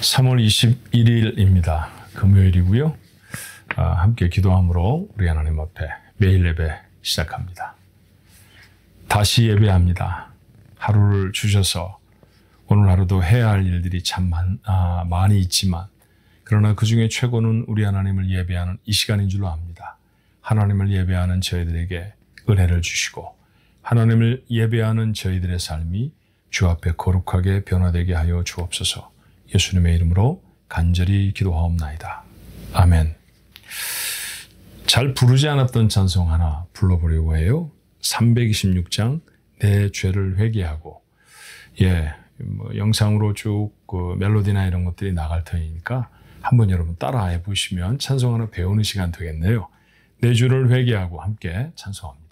3월 21일입니다. 금요일이고요. 함께 기도함으로 우리 하나님 앞에 매일 예배 시작합니다. 다시 예배합니다. 하루를 주셔서 오늘 하루도 해야 할 일들이 참 많이 있지만 그러나 그 중에 최고는 우리 하나님을 예배하는 이 시간인 줄로 압니다. 하나님을 예배하는 저희들에게 은혜를 주시고 하나님을 예배하는 저희들의 삶이 주 앞에 거룩하게 변화되게 하여 주옵소서. 예수님의 이름으로 간절히 기도하옵나이다. 아멘. 잘 부르지 않았던 찬송 하나 불러보려고 해요. 326장 내 죄를 회개하고 영상으로 쭉 그 멜로디나 이런 것들이 나갈 테니까 한번 여러분 따라해 보시면 찬송 하나 배우는 시간 되겠네요. 내 죄를 회개하고 함께 찬송합니다.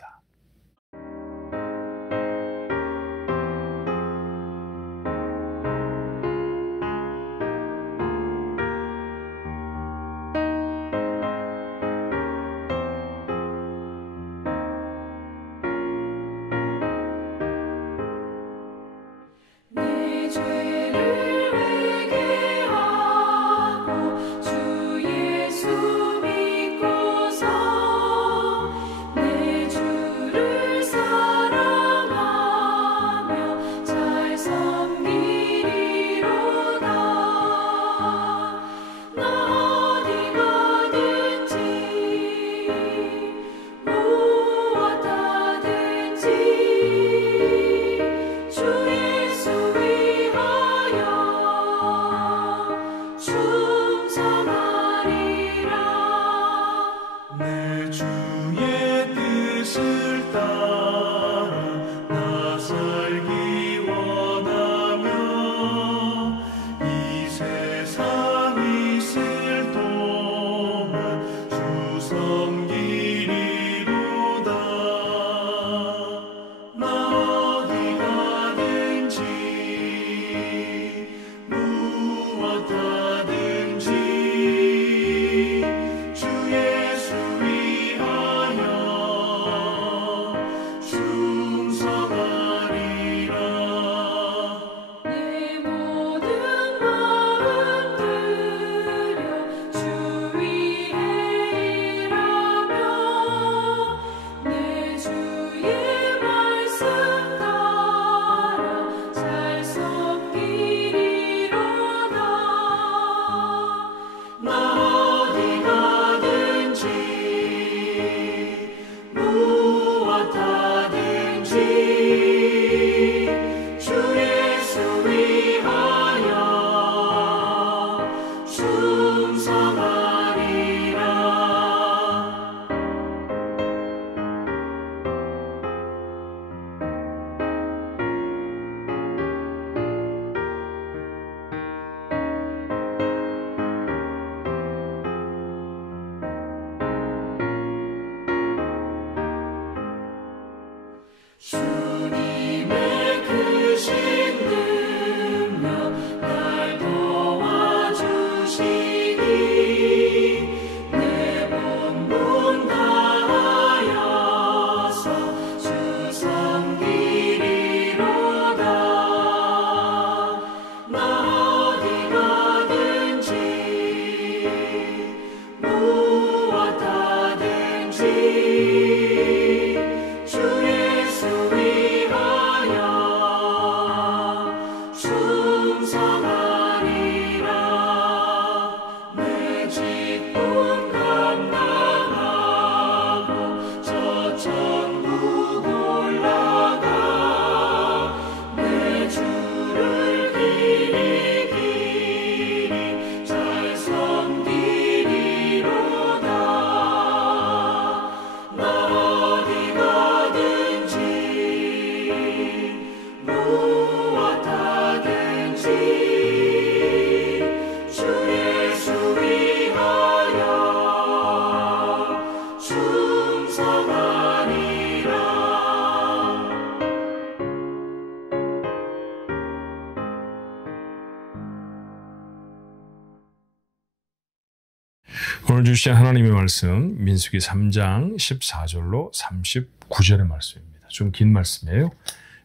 오늘 주신 하나님의 말씀 민수기 3장 14절로 39절의 말씀입니다. 좀 긴 말씀이에요.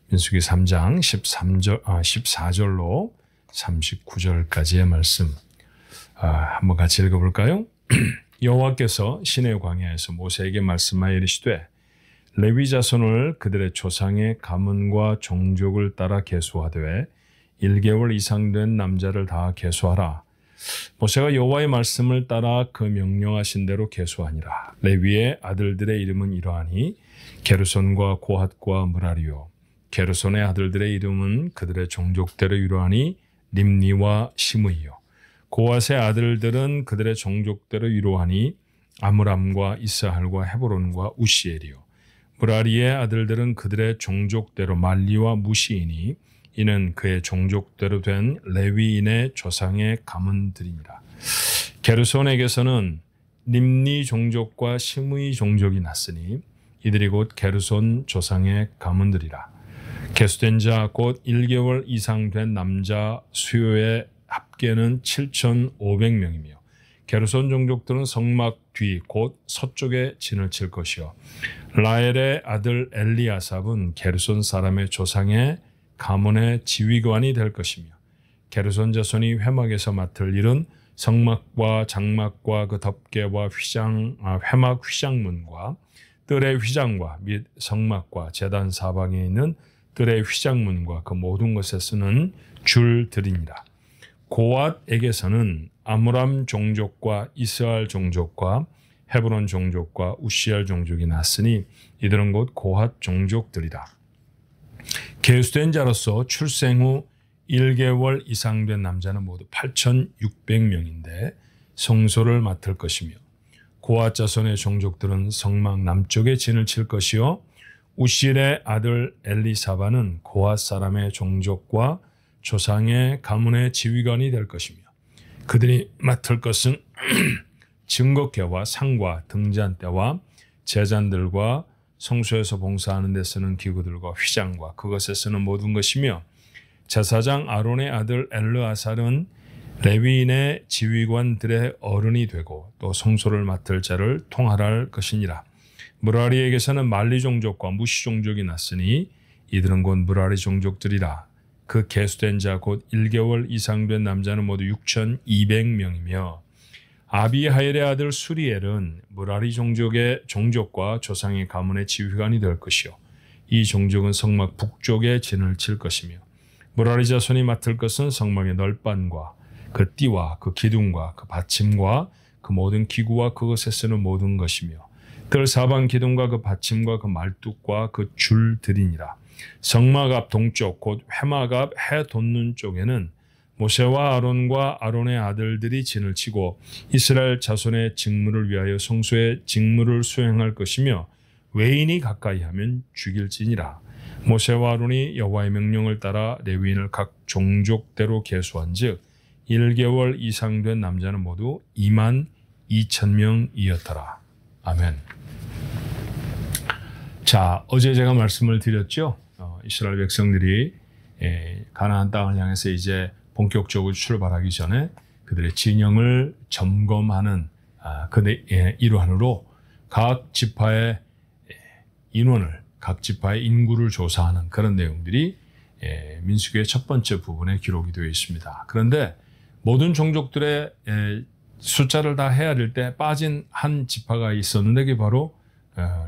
민수기 3장 14절로 39절까지의 말씀 한번 같이 읽어볼까요? 여호와께서 시내 광야에서 모세에게 말씀하여 이르시되 레위 자손을 그들의 조상의 가문과 종족을 따라 계수하되 1개월 이상 된 남자를 다 계수하라. 모세가 여호와의 말씀을 따라 그 명령하신 대로 계수하니라. 레위의 아들들의 이름은 이러하니 게르손과 고핫과 므라리요. 게르손의 아들들의 이름은 그들의 종족대로 이러하니 림니와 시므이요. 고핫의 아들들은 그들의 종족대로 이러하니 아므람과 이스할과 헤브론과 우시엘이요. 므라리의 아들들은 그들의 종족대로 말리와 무시이니 이는 그의 종족대로 된 레위인의 조상의 가문들이니라. 게르손에게서는 림니 종족과 시므이 종족이 났으니 이들이 곧 게르손 조상의 가문들이라. 계수된 자 곧 1개월 이상 된 남자 수요의 합계는 7,500명이며 게르손 종족들은 성막 뒤 곧 서쪽에 진을 칠 것이요. 라엘의 아들 엘리아삽은 게르손 사람의 조상의 가문의 지휘관이 될 것이며 게르손 자손이 회막에서 맡을 일은 성막과 장막과 그 덮개와 회막 휘장문과 뜰의 휘장과 및 성막과 제단 사방에 있는 뜰의 휘장문과 그 모든 것에 쓰는 줄들이니라. 고앗에게서는 아므람 종족과 이스할 종족과 헤브론 종족과 우시알 종족이 났으니 이들은 곧 고앗 종족들이라. 계수된 자로서 출생 후 1개월 이상 된 남자는 모두 8,600명인데 성소를 맡을 것이며 고앗 자손의 종족들은 성막 남쪽에 진을 칠 것이요. 우실의 아들 엘리사바는 고앗 사람의 종족과 조상의 가문의 지휘관이 될 것이며 그들이 맡을 것은 증거궤와 상과 등잔대와 제잔들과 성소에서 봉사하는 데 쓰는 기구들과 휘장과 그것에 쓰는 모든 것이며 제사장 아론의 아들 엘르아살은 레위인의 지휘관들의 어른이 되고 또 성소를 맡을 자를 통할할 것이니라. 므라리에게서는 말리 종족과 무시 종족이 났으니 이들은 곧 므라리 종족들이라. 그 계수된 자 곧 1개월 이상 된 남자는 모두 6,200명이며 아비하일의 아들 수리엘은 므라리 종족의 종족과 조상의 가문의 지휘관이 될 것이요. 이 종족은 성막 북쪽에 진을 칠 것이며 므라리 자손이 맡을 것은 성막의 널판과 그 띠와 그 기둥과 그 받침과 그 모든 기구와 그것에 쓰는 모든 것이며 뜰 사방 기둥과 그 받침과 그 말뚝과 그 줄들이니라. 성막 앞 동쪽 곧 회막 앞 해 돋는 쪽에는 모세와 아론과 아론의 아들들이 진을 치고 이스라엘 자손의 직무를 위하여 성소의 직무를 수행할 것이며 외인이 가까이 하면 죽일지니라. 모세와 아론이 여호와의 명령을 따라 레위인을 각 종족대로 계수한즉 1개월 이상 된 남자는 모두 22,000명이었더라. 아멘. 자, 어제 제가 말씀을 드렸죠. 이스라엘 백성들이 가나안 땅을 향해서 이제 본격적으로 출발하기 전에 그들의 진영을 점검하는 그의 일환으로 각 지파의 인원을, 각 지파의 인구를 조사하는 그런 내용들이 민수기의 첫 번째 부분에 기록이 되어 있습니다. 그런데 모든 종족들의 숫자를 다 헤아릴 때 빠진 한 지파가 있었는데 그게 바로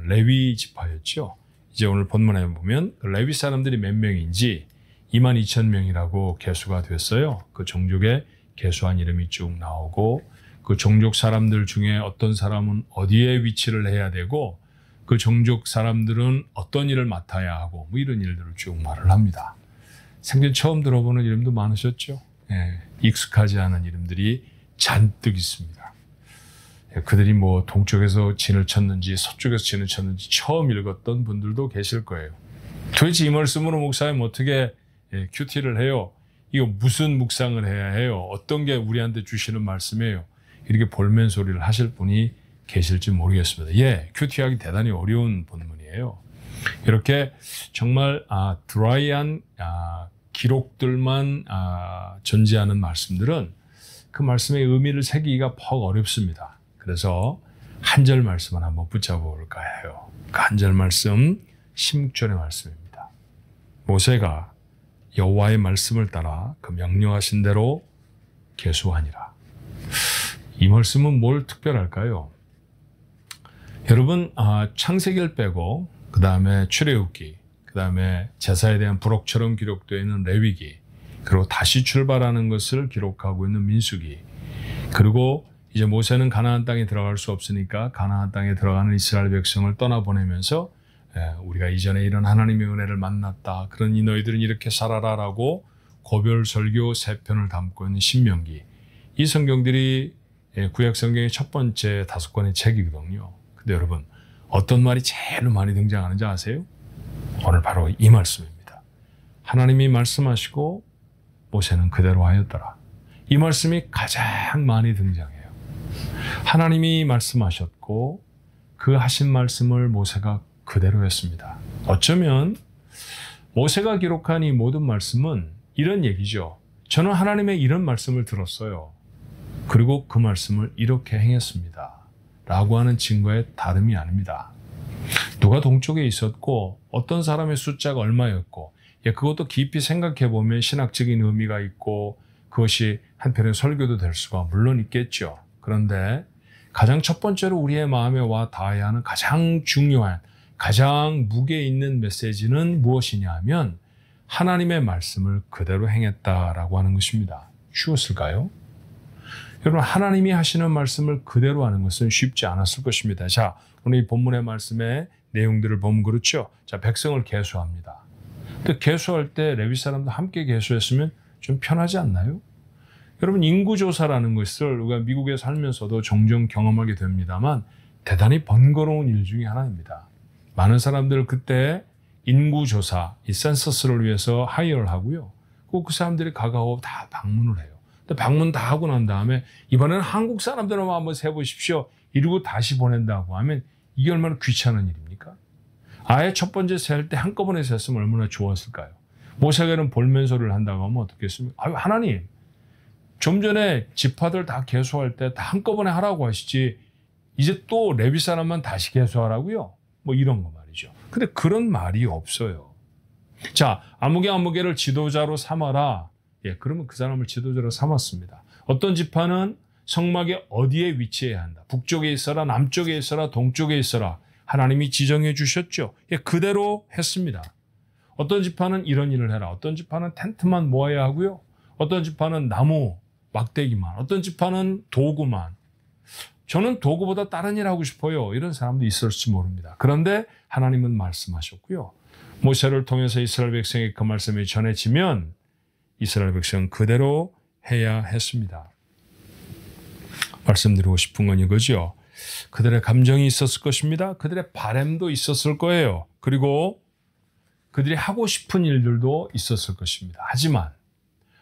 레위 지파였죠. 이제 오늘 본문에 보면 레위 사람들이 몇 명인지 22,000명이라고 계수가 됐어요. 그 종족의 계수한 이름이 쭉 나오고 그 종족 사람들 중에 어떤 사람은 어디에 위치를 해야 되고 그 종족 사람들은 어떤 일을 맡아야 하고 뭐 이런 일들을 쭉 말을 합니다. 생전 처음 들어보는 이름도 많으셨죠. 익숙하지 않은 이름들이 잔뜩 있습니다. 그들이 뭐 동쪽에서 진을 쳤는지 서쪽에서 진을 쳤는지 처음 읽었던 분들도 계실 거예요. 도대체 이 말씀으로 목사님 어떻게 큐티를 해요? 이거 무슨 묵상을 해야 해요? 어떤 게 우리한테 주시는 말씀이에요? 이렇게 볼멘 소리를 하실 분이 계실지 모르겠습니다. 큐티하기 대단히 어려운 본문이에요. 이렇게 정말 드라이한 기록들만 전제하는 말씀들은 그 말씀의 의미를 새기기가 퍽 어렵습니다. 그래서 한 절 말씀을 한번 붙잡아 볼까 해요. 그 한 절 말씀 16절의 말씀입니다. 모세가 여호와의 말씀을 따라 그 명령하신 대로 계수하니라. 이 말씀은 뭘 특별할까요? 여러분, 창세기를 빼고 그 다음에 출애굽기, 그 다음에 제사에 대한 부록처럼 기록되어 있는 레위기, 그리고 다시 출발하는 것을 기록하고 있는 민수기, 그리고 이제 모세는 가나안 땅에 들어갈 수 없으니까 가나안 땅에 들어가는 이스라엘 백성을 떠나보내면서 우리가 이전에 이런 하나님의 은혜를 만났다, 그러니 너희들은 이렇게 살아라라고 고별 설교 3편을 담고 있는 신명기, 이 성경들이 구약 성경의 첫 번째 5권의 책이거든요. 근데 여러분, 어떤 말이 제일 많이 등장하는지 아세요? 오늘 바로 이 말씀입니다. 하나님이 말씀하시고 모세는 그대로 하였더라. 이 말씀이 가장 많이 등장해요. 하나님이 말씀하셨고 그 하신 말씀을 모세가 그대로 했습니다. 어쩌면 모세가 기록한 이 모든 말씀은 이런 얘기죠. 저는 하나님의 이런 말씀을 들었어요. 그리고 그 말씀을 이렇게 행했습니다. 라고 하는 증거에 다름이 아닙니다. 누가 동쪽에 있었고 어떤 사람의 숫자가 얼마였고, 그것도 깊이 생각해 보면 신학적인 의미가 있고 그것이 한편의 설교도 될 수가 물론 있겠죠. 그런데 가장 첫 번째로 우리의 마음에 와 닿아야 하는 가장 중요한, 가장 무게 있는 메시지는 무엇이냐 하면 하나님의 말씀을 그대로 행했다라고 하는 것입니다. 쉬웠을까요? 여러분, 하나님이 하시는 말씀을 그대로 하는 것은 쉽지 않았을 것입니다. 자, 오늘 이 본문의 말씀의 내용들을 보면 그렇죠. 자, 백성을 계수합니다. 근데 계수할 때 레위 사람도 함께 계수했으면 좀 편하지 않나요? 여러분, 인구조사라는 것을 우리가 미국에 살면서도 종종 경험하게 됩니다만 대단히 번거로운 일 중에 하나입니다. 많은 사람들 그때 인구조사, 이 센서스를 위해서 하이어를 하고요. 그 사람들이 가가고 다 방문을 해요. 근데 방문 다 하고 난 다음에 이번에는 한국 사람들만 한번 세보십시오. 이러고 다시 보낸다고 하면 이게 얼마나 귀찮은 일입니까? 아예 첫 번째 셀 때 한꺼번에 셌으면 얼마나 좋았을까요? 모세가는 볼면소를 한다고 하면 어떻겠습니까? 아유, 하나님, 좀 전에 지파들 다 계수할 때 다 한꺼번에 하라고 하시지 이제 또 레위 사람만 다시 계수하라고요? 뭐 이런 거 말이죠. 근데 그런 말이 없어요. 자, 아무개를 지도자로 삼아라. 그러면 그 사람을 지도자로 삼았습니다. 어떤 지파는 성막에 어디에 위치해야 한다. 북쪽에 있어라, 남쪽에 있어라, 동쪽에 있어라. 하나님이 지정해 주셨죠. 그대로 했습니다. 어떤 지파는 이런 일을 해라. 어떤 지파는 텐트만 모아야 하고요. 어떤 지파는 나무, 막대기만. 어떤 지파는 도구만. 저는 도구보다 다른 일 하고 싶어요. 이런 사람도 있을지 모릅니다. 그런데 하나님은 말씀하셨고요. 모세를 통해서 이스라엘 백성에게 그 말씀이 전해지면 이스라엘 백성은 그대로 해야 했습니다. 말씀드리고 싶은 건 이거죠. 그들의 감정이 있었을 것입니다. 그들의 바람도 있었을 거예요. 그리고 그들이 하고 싶은 일들도 있었을 것입니다. 하지만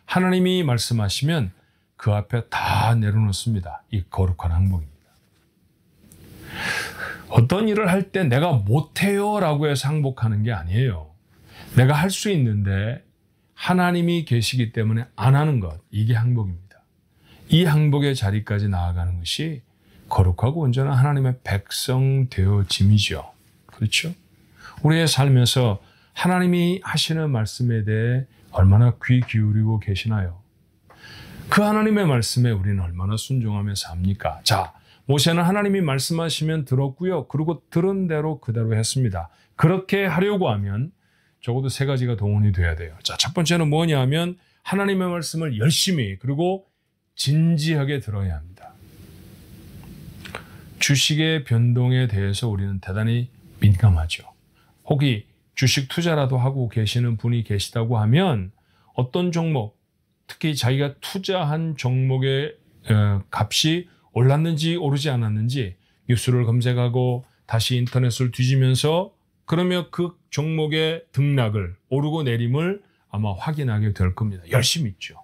하나님이 말씀하시면 그 앞에 다 내려놓습니다. 이 거룩한 항목입니다. 어떤 일을 할 때 내가 못해요 라고 해서 항복하는 게 아니에요. 내가 할 수 있는데 하나님이 계시기 때문에 안 하는 것, 이게 항복입니다. 이 항복의 자리까지 나아가는 것이 거룩하고 온전한 하나님의 백성 되어짐이죠. 그렇죠? 우리의 삶에서 하나님이 하시는 말씀에 대해 얼마나 귀 기울이고 계시나요? 그 하나님의 말씀에 우리는 얼마나 순종하며 삽니까? 자, 모세는 하나님이 말씀하시면 들었고요. 그리고 들은 대로 그대로 했습니다. 그렇게 하려고 하면 적어도 3가지가 동원이 돼야 돼요. 자, 첫 번째는 뭐냐 하면 하나님의 말씀을 열심히 그리고 진지하게 들어야 합니다. 주식의 변동에 대해서 우리는 대단히 민감하죠. 혹이 주식 투자라도 하고 계시는 분이 계시다고 하면 어떤 종목, 특히 자기가 투자한 종목의 값이 올랐는지 오르지 않았는지 뉴스를 검색하고 다시 인터넷을 뒤지면서 그러면 그 종목의 등락을, 오르고 내림을 아마 확인하게 될 겁니다. 열심히 있죠.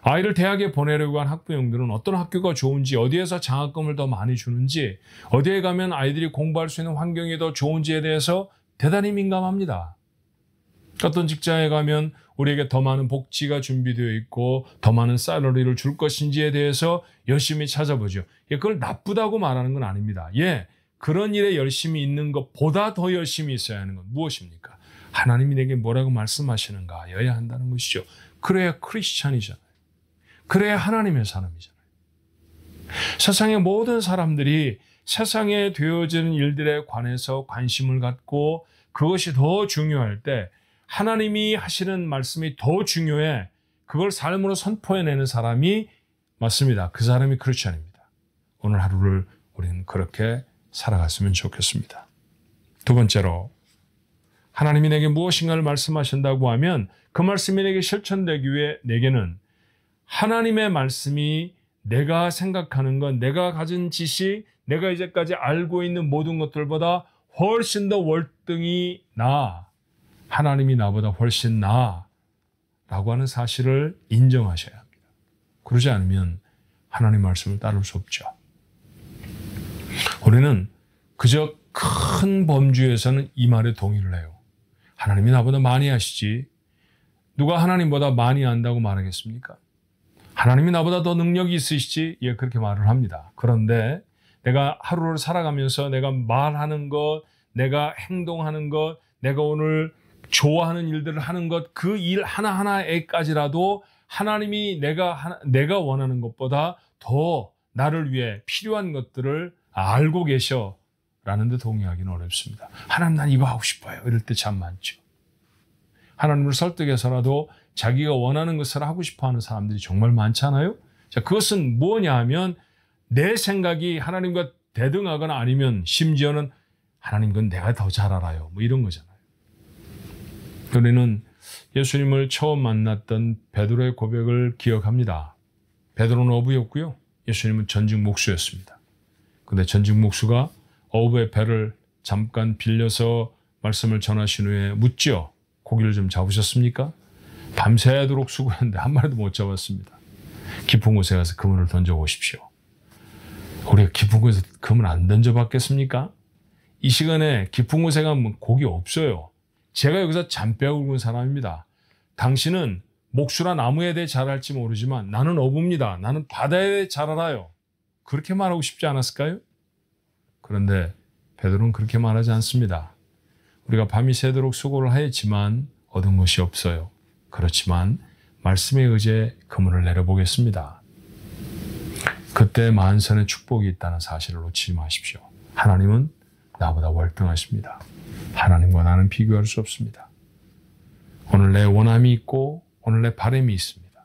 아이를 대학에 보내려고 한 학부형들은 어떤 학교가 좋은지, 어디에서 장학금을 더 많이 주는지, 어디에 가면 아이들이 공부할 수 있는 환경이 더 좋은지에 대해서 대단히 민감합니다. 어떤 직장에 가면 우리에게 더 많은 복지가 준비되어 있고 더 많은 쌀러리를 줄 것인지에 대해서 열심히 찾아보죠. 그걸 나쁘다고 말하는 건 아닙니다. 그런 일에 열심히 있는 것보다 더 열심히 있어야 하는 건 무엇입니까? 하나님이 내게 뭐라고 말씀하시는가여야 한다는 것이죠. 그래야 크리스찬이잖아요. 그래야 하나님의 사람이잖아요. 세상의 모든 사람들이 세상에 되어지는 일들에 관해서 관심을 갖고 그것이 더 중요할 때 하나님이 하시는 말씀이 더 중요해 그걸 삶으로 선포해내는 사람이 맞습니다. 그 사람이 크리스찬입니다. 오늘 하루를 우리는 그렇게 살아갔으면 좋겠습니다. 두 번째로 하나님이 내게 무엇인가를 말씀하신다고 하면 그 말씀이 내게 실천되기 위해 내게는 하나님의 말씀이 내가 생각하는 것, 내가 가진 지식, 내가 이제까지 알고 있는 모든 것들보다 훨씬 더 월등히 나아. 하나님이 나보다 훨씬 나아. 라고 하는 사실을 인정하셔야 합니다. 그러지 않으면 하나님 말씀을 따를 수 없죠. 우리는 그저 큰 범주에서는 이 말에 동의를 해요. 하나님이 나보다 많이 아시지. 누가 하나님보다 많이 안다고 말하겠습니까? 하나님이 나보다 더 능력이 있으시지. 예, 그렇게 말을 합니다. 그런데 내가 하루를 살아가면서 내가 말하는 것, 내가 행동하는 것, 내가 오늘 좋아하는 일들을 하는 것, 그 일 하나하나에까지라도 하나님이 내가 원하는 것보다 더 나를 위해 필요한 것들을 알고 계셔라는 데 동의하기는 어렵습니다. 하나님 난 이거 하고 싶어요. 이럴 때 참 많죠. 하나님을 설득해서라도 자기가 원하는 것을 하고 싶어하는 사람들이 정말 많잖아요. 자, 그것은 뭐냐 하면 내 생각이 하나님과 대등하거나 아니면 심지어는 하나님 건 내가 더 잘 알아요. 뭐 이런 거잖아요. 우리는 예수님을 처음 만났던 베드로의 고백을 기억합니다. 베드로는 어부였고요. 예수님은 전직 목수였습니다. 근데 전직 목수가 어부의 배를 잠깐 빌려서 말씀을 전하신 후에 묻죠. 고기를 좀 잡으셨습니까? 밤새도록 수고했는데 한 마리도 못 잡았습니다. 깊은 곳에 가서 그물을 던져보십시오. 우리가 깊은 곳에 그물 안 던져봤겠습니까? 이 시간에 깊은 곳에 가면 고기 없어요. 제가 여기서 잔뼈 굵은 사람입니다. 당신은 목수라 나무에 대해 잘 알지 모르지만 나는 어부입니다. 나는 바다에 대해 잘 알아요. 그렇게 말하고 싶지 않았을까요? 그런데 베드로는 그렇게 말하지 않습니다. 우리가 밤이 새도록 수고를 하였지만 얻은 것이 없어요. 그렇지만 말씀에 의지해 그물을 내려보겠습니다. 그때 만선의 축복이 있다는 사실을 놓치지 마십시오. 하나님은 나보다 월등하십니다. 하나님과 나는 비교할 수 없습니다. 오늘 내 원함이 있고 오늘 내 바람이 있습니다.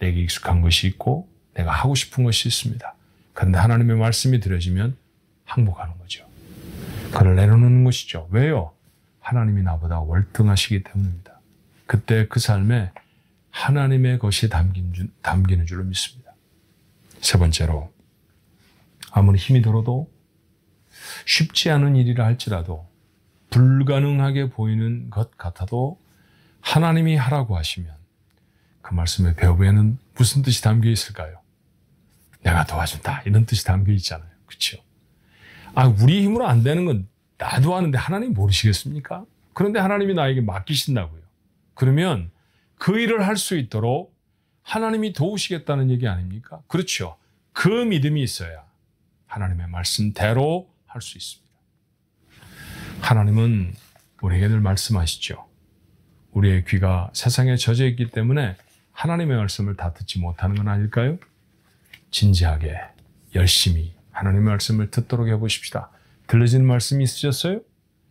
내게 익숙한 것이 있고 내가 하고 싶은 것이 있습니다. 그런데 하나님의 말씀이 들어지면 항복하는 거죠. 그를 내려놓는 것이죠. 왜요? 하나님이 나보다 월등하시기 때문입니다. 그때 그 삶에 하나님의 것이 담기는 줄로 믿습니다. 세 번째로 아무리 힘이 들어도 쉽지 않은 일이라 할지라도 불가능하게 보이는 것 같아도 하나님이 하라고 하시면 그 말씀의 배후에는 무슨 뜻이 담겨 있을까요? 내가 도와준다 이런 뜻이 담겨 있잖아요. 그렇죠? 우리 힘으로 안 되는 건 나도 아는데 하나님 모르시겠습니까? 그런데 하나님이 나에게 맡기신다고요. 그러면 그 일을 할 수 있도록 하나님이 도우시겠다는 얘기 아닙니까? 그렇죠. 그 믿음이 있어야 하나님의 말씀대로 할 수 있습니다. 하나님은 우리에게 늘 말씀하시죠. 우리의 귀가 세상에 젖어 있기 때문에 하나님의 말씀을 다 듣지 못하는 건 아닐까요? 진지하게 열심히 하나님의 말씀을 듣도록 해보십시다. 들려지는 말씀이 있으셨어요?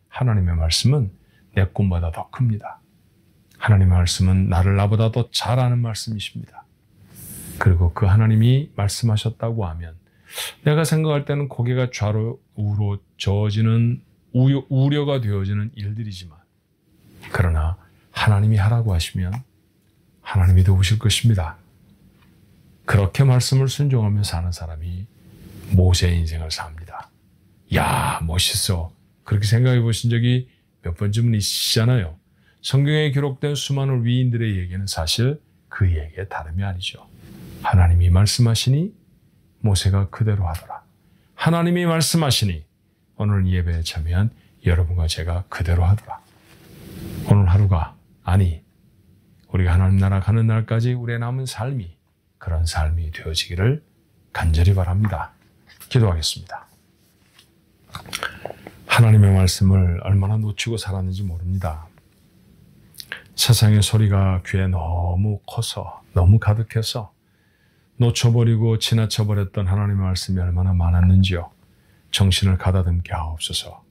하나님의 말씀은 내 꿈보다 더 큽니다. 하나님의 말씀은 나를 나보다 더 잘 아는 말씀이십니다. 그리고 그 하나님이 말씀하셨다고 하면 내가 생각할 때는 고개가 좌로 우로 저어지는 우려가 되어지는 일들이지만 그러나 하나님이 하라고 하시면 하나님이 도우실 것입니다. 그렇게 말씀을 순종하며 사는 사람이 모세의 인생을 삽니다. 야, 멋있어. 그렇게 생각해 보신 적이 몇 번쯤은 있으시잖아요. 성경에 기록된 수많은 위인들의 얘기는 사실 그 얘기의 다름이 아니죠. 하나님이 말씀하시니 모세가 그대로 하더라. 하나님이 말씀하시니 오늘 예배에 참여한 여러분과 제가 그대로 하더라. 오늘 하루가 우리가 하나님 나라 가는 날까지 우리의 남은 삶이 그런 삶이 되어지기를 간절히 바랍니다. 기도하겠습니다. 하나님의 말씀을 얼마나 놓치고 살았는지 모릅니다. 세상의 소리가 귀에 너무 커서 너무 가득해서 놓쳐버리고 지나쳐버렸던 하나님의 말씀이 얼마나 많았는지요. 정신을 가다듬게 하옵소서.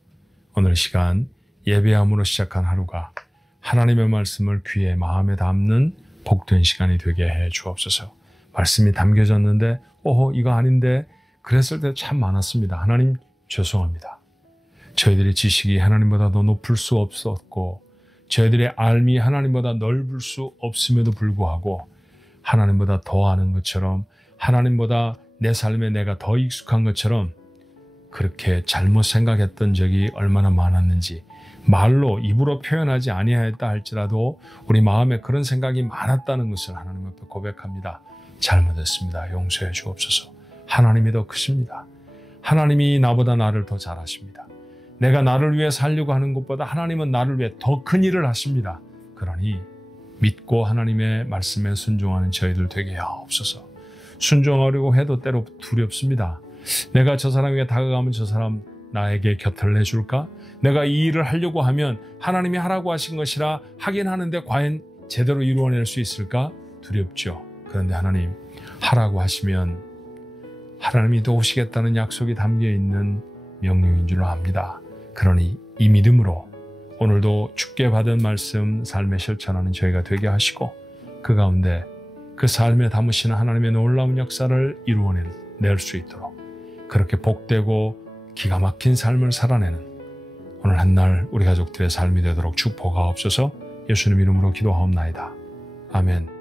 오늘 시간 예배함으로 시작한 하루가 하나님의 말씀을 귀에 마음에 담는 복된 시간이 되게 해 주옵소서. 말씀이 담겨졌는데 이거 아닌데 그랬을 때 참 많았습니다. 하나님 죄송합니다. 저희들의 지식이 하나님보다 더 높을 수 없었고 저희들의 알미 하나님보다 넓을 수 없음에도 불구하고 하나님보다 더 아는 것처럼 하나님보다 내 삶에 내가 더 익숙한 것처럼 그렇게 잘못 생각했던 적이 얼마나 많았는지 말로 입으로 표현하지 아니하였다 할지라도 우리 마음에 그런 생각이 많았다는 것을 하나님 앞에 고백합니다. 잘못했습니다. 용서해 주옵소서. 하나님이 더 크십니다. 하나님이 나보다 나를 더 잘하십니다. 내가 나를 위해 살려고 하는 것보다 하나님은 나를 위해 더 큰 일을 하십니다. 그러니 믿고 하나님의 말씀에 순종하는 저희들 되게 하옵소서. 순종하려고 해도 때로 두렵습니다. 내가 저 사람에게 다가가면 저 사람 나에게 곁을 내줄까? 내가 이 일을 하려고 하면 하나님이 하라고 하신 것이라 하긴 하는데 과연 제대로 이루어낼 수 있을까? 두렵죠. 그런데 하나님 하라고 하시면 하나님이 도우시겠다는 약속이 담겨있는 명령인 줄 압니다. 그러니 이 믿음으로 오늘도 주께 받은 말씀 삶에 실천하는 저희가 되게 하시고 그 가운데 그 삶에 담으시는 하나님의 놀라운 역사를 이루어낼 수 있도록 그렇게 복되고 기가 막힌 삶을 살아내는 오늘 한날 우리 가족들의 삶이 되도록 축복하옵소서. 예수님 이름으로 기도하옵나이다. 아멘.